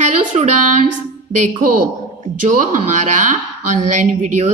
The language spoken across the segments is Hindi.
हेलो स्टूडेंट्स, देखो जो हमारा ऑनलाइन वीडियो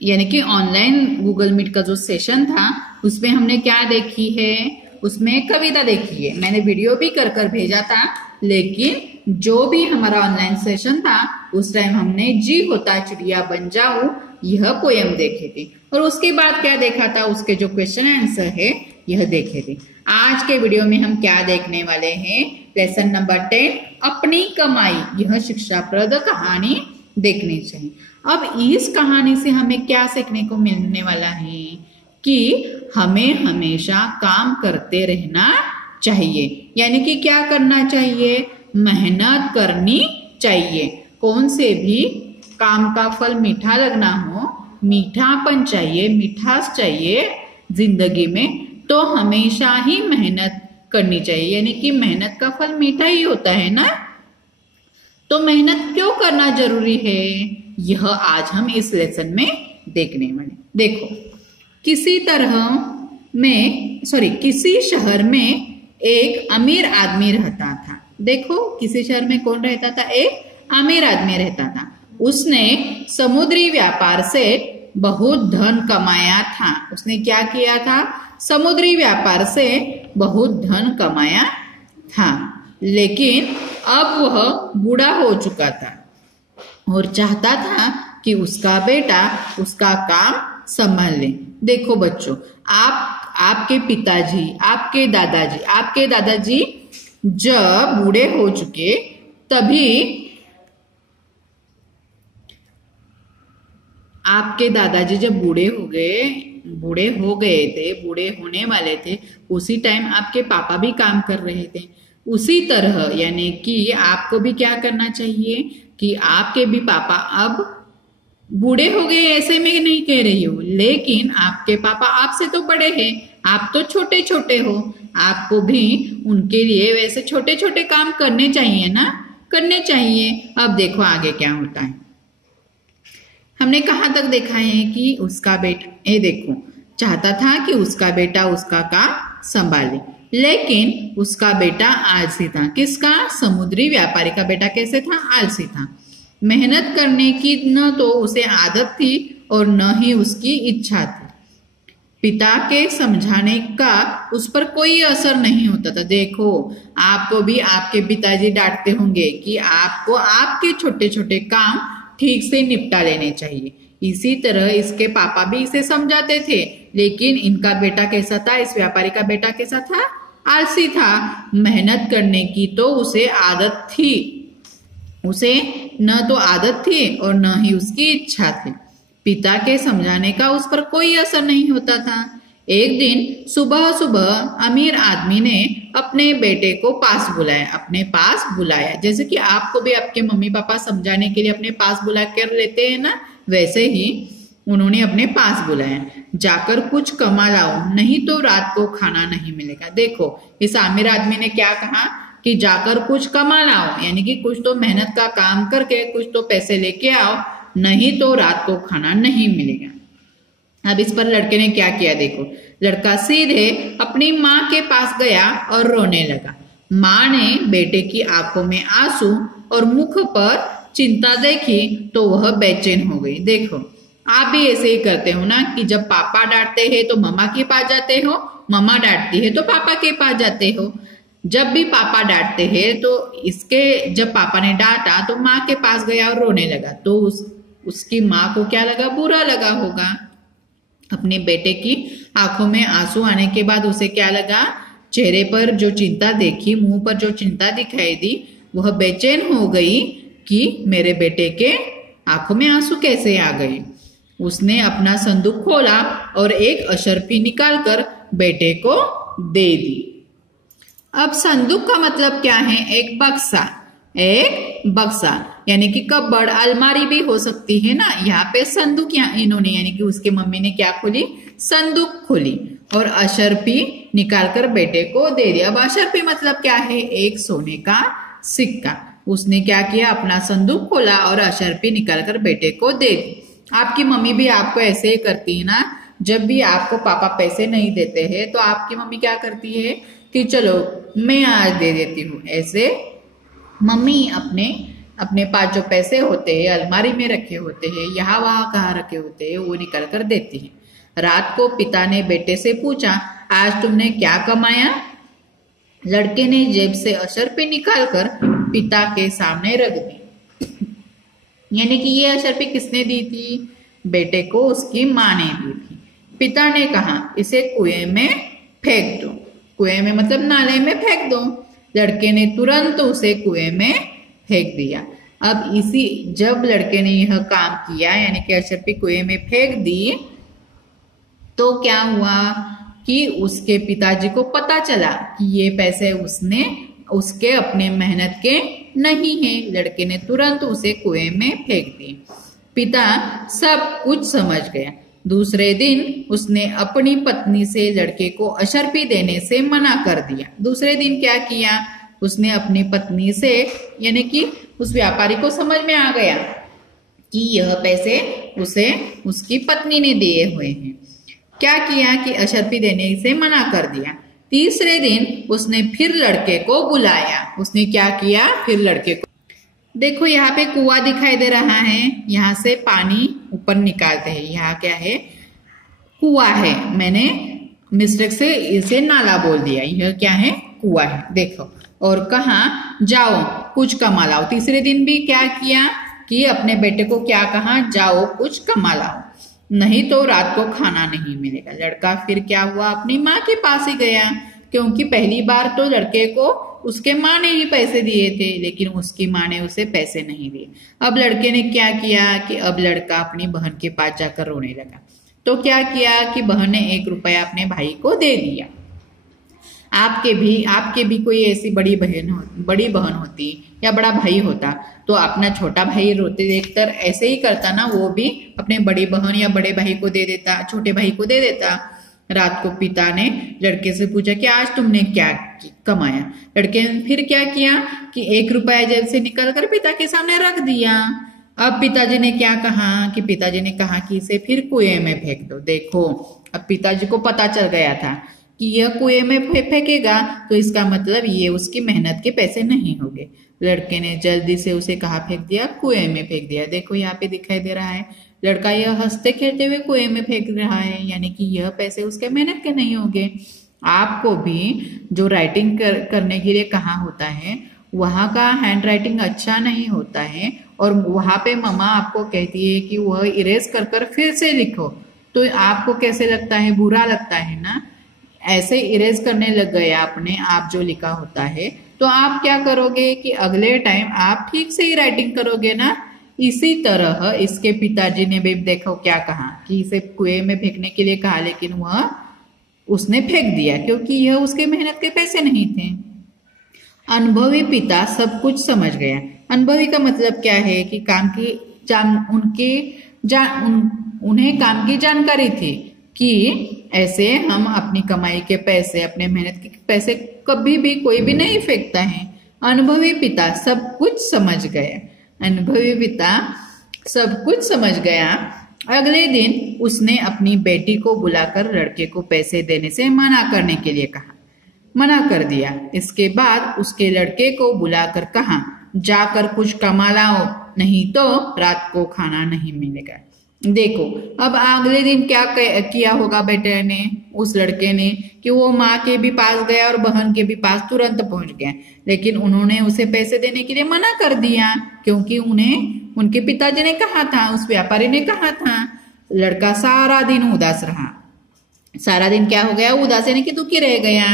यानी कि ऑनलाइन गूगल मीट का जो सेशन था उसमें हमने क्या देखी है, उसमें कविता देखी है। मैंने वीडियो भी कर कर भेजा था, लेकिन जो भी हमारा ऑनलाइन सेशन था उस टाइम हमने जी होता चिड़िया बन जाऊं यह पोयम देखे थे और उसके बाद क्या देखा था, उसके जो क्वेश्चन आंसर है यह देखे थे। आज के वीडियो में हम क्या देखने वाले हैं, लेसन नंबर 10 अपनी कमाई, यह शिक्षाप्रद कहानी देखनी चाहिए। अब इस कहानी से हमें क्या सीखने को मिलने वाला है कि हमें हमेशा काम करते रहना चाहिए, यानी कि क्या करना चाहिए, मेहनत करनी चाहिए। कौन से भी काम का फल मीठा लगना हो, मीठापन चाहिए, मिठास चाहिए जिंदगी में, तो हमेशा ही मेहनत करनी चाहिए। यानी कि मेहनत का फल मीठा ही होता है ना, तो मेहनत क्यों करना जरूरी है, यह आज हम इस लेसन में देखने वाले। देखो, किसी शहर में एक अमीर आदमी रहता था। देखो, किसी शहर में कौन रहता था, एक अमीर आदमी रहता था। उसने समुद्री व्यापार से बहुत धन कमाया था। उसने क्या किया था, समुद्री व्यापार से बहुत धन कमाया था, लेकिन अब वह बूढ़ा हो चुका था और चाहता था कि उसका बेटा उसका काम संभाल ले। देखो बच्चों, आपके पिताजी, आपके दादाजी जब बूढ़े हो चुके, तभी आपके दादाजी जब बूढ़े होने वाले थे, उसी टाइम आपके पापा भी काम कर रहे थे। उसी तरह यानी कि आपको भी क्या करना चाहिए कि आपके भी पापा अब बूढ़े हो गए, ऐसे में नहीं कह रही हूँ, लेकिन आपके पापा आपसे तो बड़े हैं, आप तो छोटे छोटे हो, आपको भी उनके लिए वैसे छोटे छोटे काम करने चाहिए ना, करने चाहिए। अब देखो आगे क्या होता है। हमने कहाँ तक देखा है कि उसका बेटा, ये देखो, चाहता था कि उसका बेटा उसका काम संभाले, लेकिन उसका बेटा आलसी था। किसका, समुद्री व्यापारी का बेटा कैसे था, आलसी था। मेहनत करने की न तो उसे आदत थी और न ही उसकी इच्छा थी। पिता के समझाने का उस पर कोई असर नहीं होता था। देखो, आपको भी आपके पिताजी डांटते होंगे कि आपको आपके छोटे छोटे काम ठीक से निपटा लेने चाहिए। इसी तरह इसके पापा भी इसे समझाते थे, लेकिन इनका बेटा कैसा था, इस व्यापारी का बेटा कैसा था, आलसी था। मेहनत करने की तो उसे आदत थी, उसे न तो आदत थी और न ही उसकी इच्छा थी। पिता के समझाने का उस पर कोई असर नहीं होता था। एक दिन सुबह सुबह अमीर आदमी ने अपने बेटे को अपने पास बुलाया। जैसे कि आपको भी आपके मम्मी पापा समझाने के लिए अपने पास बुला कर लेते हैं ना, वैसे ही उन्होंने अपने पास बुलाया। जाकर कुछ कमा लाओ, नहीं तो रात को खाना नहीं मिलेगा। देखो, इस अमीर आदमी ने क्या कहा कि जाकर कुछ कमा लाओ, यानी कि कुछ तो मेहनत का काम करके कुछ तो पैसे लेके आओ, नहीं तो रात को खाना नहीं मिलेगा। अब इस पर लड़के ने क्या किया, देखो, लड़का सीधे अपनी माँ के पास गया और रोने लगा। माँ ने बेटे की आंखों में आंसू और मुख पर चिंता देखी तो वह बेचैन हो गई। देखो, आप भी ऐसे ही करते हो ना कि जब पापा डांटते हैं तो मम्मा के पास जाते हो, मम्मा डांटती है तो पापा के पास जाते हो। जब भी पापा डांटते हैं तो जब पापा ने डांटा तो माँ के पास गया और रोने लगा, तो उसकी माँ को क्या लगा, बुरा लगा होगा। अपने बेटे की आंखों में आंसू आने के बाद उसे क्या लगा, चेहरे पर जो चिंता देखी, मुंह पर जो चिंता दिखाई दी, वह बेचैन हो गई कि मेरे बेटे के आंखों में आंसू कैसे आ गए। उसने अपना संदूक खोला और एक अशर्फी निकालकर बेटे को दे दी। अब संदूक का मतलब क्या है, एक बक्सा यानी कि कबर्ड, अलमारी भी हो सकती है ना। यहाँ पे संदूक, इन्होंने यानी कि उसके मम्मी ने क्या खोली, संदूक खोली और अशर्फी निकालकर बेटे को दे दिया। अब अशर्फी मतलब क्या है, एक सोने का सिक्का। उसने क्या किया, अपना संदूक खोला और अशर्फी निकालकर बेटे को दे दी। आपकी मम्मी भी आपको ऐसे ही करती है ना, जब भी आपको पापा पैसे नहीं देते हैं तो आपकी मम्मी क्या करती है कि चलो मैं आज दे देती हूँ, ऐसे मम्मी अपने अपने पास जो पैसे होते हैं अलमारी में रखे होते हैं, यहाँ वहां कहाँ रखे होते हैं, वो निकल कर देती है। रात को पिता ने बेटे से पूछा, आज तुमने क्या कमाया? लड़के ने जेब से अशर्फी निकालकर पिता के सामने रख दी। यानी कि ये अशर्फी किसने दी थी? बेटे को उसकी माँ ने दी थी। पिता ने कहा, इसे कुएं में फेंक दो। कुएं में मतलब नाले में फेंक दो। लड़के ने तुरंत उसे कुएं में फेंक दिया। अब जब लड़के ने यह काम किया, यानी कि अशर्फी कुएं में फेंक दी, तो क्या हुआ कि उसके पिताजी को पता चला कि ये पैसे उसके अपने मेहनत के नहीं है। लड़के ने तुरंत उसे कुएं में फेंक दिए। पिता सब कुछ समझ गया। दूसरे दिन उसने अपनी पत्नी से लड़के को अशर्फी देने से मना कर दिया। दूसरे दिन क्या किया? उसने अपनी पत्नी से, यानी कि उस व्यापारी को समझ में आ गया कि यह पैसे उसे उसकी पत्नी ने दिए हुए हैं। क्या किया कि अशर्फी देने से मना कर दिया। तीसरे दिन उसने फिर लड़के को बुलाया। उसने क्या किया? फिर लड़के को, देखो यहाँ पे कुआं दिखाई दे रहा है, यहाँ से पानी ऊपर निकालते हैं। यहाँ क्या है? कुआं है। मैंने मिस्टेक से इसे नाला बोल दिया। यह क्या है? कुआं है। देखो, और कहा, जाओ कुछ कमा लाओ। तीसरे दिन भी क्या किया कि अपने बेटे को क्या कहा? जाओ कुछ कमा लाओ, नहीं तो रात को खाना नहीं मिलेगा। लड़का फिर क्या हुआ? अपनी माँ के पास ही गया, क्योंकि पहली बार तो लड़के को उसके माँ ने ही पैसे दिए थे, लेकिन उसकी माँ ने उसे पैसे नहीं दिए। अब लड़के ने क्या किया कि अब लड़का अपनी बहन के पास जाकर रोने लगा। तो क्या किया कि बहन ने 1 रुपया अपने भाई को दे दिया। आपके भी कोई ऐसी बड़ी बहन होती या बड़ा भाई होता, तो अपना छोटा भाई रोते देखकर ऐसे ही करता ना, वो भी अपने बड़ी बहन या बड़े भाई को दे देता, छोटे भाई को दे देता। रात को पिता ने लड़के से पूछा कि आज तुमने क्या कमाया? लड़के ने फिर क्या किया कि 1 रुपया जेब से निकल कर पिता के सामने रख दिया। अब पिताजी ने क्या कहा कि पिताजी ने कहा कि इसे फिर कुएं में फेंक दो। देखो, अब पिताजी को पता चल गया था कि यह कुएं में फेंकेगा, तो इसका मतलब ये उसकी मेहनत के पैसे नहीं होंगे। लड़के ने जल्दी से उसे कहा फेंक दिया? कुएं में फेंक दिया। देखो यहाँ पे दिखाई दे रहा है, लड़का यह हंसते खेलते हुए कुएं में फेंक रहा है, यानी कि यह पैसे उसके मेहनत के नहीं होंगे। आपको भी जो राइटिंग करने के लिए कहा होता है, वहाँ का हैंड राइटिंग अच्छा नहीं होता है, और वहाँ पे मम्मा आपको कहती है कि वह इरेज कर फिर से लिखो, तो आपको कैसे लगता है? बुरा लगता है ना। ऐसे इरेज करने लग गए आपने आप जो लिखा होता है, तो आप क्या करोगे कि अगले टाइम आप ठीक से ही राइटिंग करोगे ना। इसी तरह इसके पिताजी ने भी देखो क्या कहा कि इसे कुएं में फेंकने के लिए कहा, लेकिन वह उसने फेंक दिया क्योंकि यह उसके मेहनत के पैसे नहीं थे। अनुभवी पिता सब कुछ समझ गया। अनुभवी का मतलब क्या है कि उन्हें काम की जानकारी थी कि ऐसे हम अपनी कमाई के पैसे, अपने मेहनत के पैसे कभी भी कोई भी नहीं फेंकता है। अनुभवी पिता सब कुछ समझ गया। अनुभवी पिता सब कुछ समझ गया। अगले दिन उसने अपनी बेटी को बुलाकर लड़के को पैसे देने से मना करने के लिए कहा, मना कर दिया। इसके बाद उसके लड़के को बुलाकर कहा, जाकर कुछ कमा लाओ, नहीं तो रात को खाना नहीं मिलेगा। देखो, अब अगले दिन क्या किया होगा बेटे ने, उस लड़के ने, कि वो माँ के भी पास गया और बहन के भी पास तुरंत पहुंच गया, लेकिन उन्होंने उसे पैसे देने के लिए मना कर दिया, क्योंकि उन्हें उनके पिताजी ने कहा था, उस व्यापारी ने कहा था। लड़का सारा दिन उदास रहा। सारा दिन क्या हो गया? उदास यानी कि दुखी रह गया।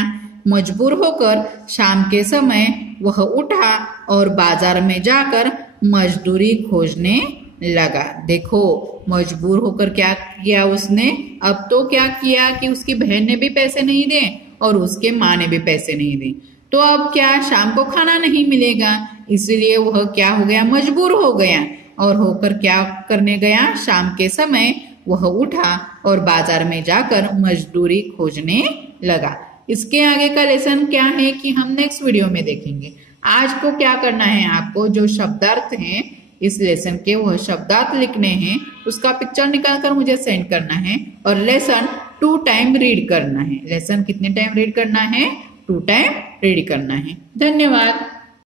मजबूर होकर शाम के समय वह उठा और बाजार में जाकर मजदूरी खोजने लगा। देखो, मजबूर होकर क्या किया उसने? अब तो क्या किया कि उसकी बहन ने भी पैसे नहीं दिए और उसके माँ ने भी पैसे नहीं दिए, तो अब क्या, शाम को खाना नहीं मिलेगा, इसलिए वह क्या हो गया? मजबूर हो गया। और होकर क्या करने गया? शाम के समय वह उठा और बाजार में जाकर मजदूरी खोजने लगा। इसके आगे का लेसन क्या है कि हम नेक्स्ट वीडियो में देखेंगे। आज को क्या करना है, आपको जो शब्दार्थ हैं इस लेसन के, वह शब्दार्थ लिखने हैं, उसका पिक्चर निकालकर मुझे सेंड करना है, और लेसन 2 टाइम रीड करना है। लेसन कितने टाइम रीड करना है? 2 टाइम रीड करना है। धन्यवाद।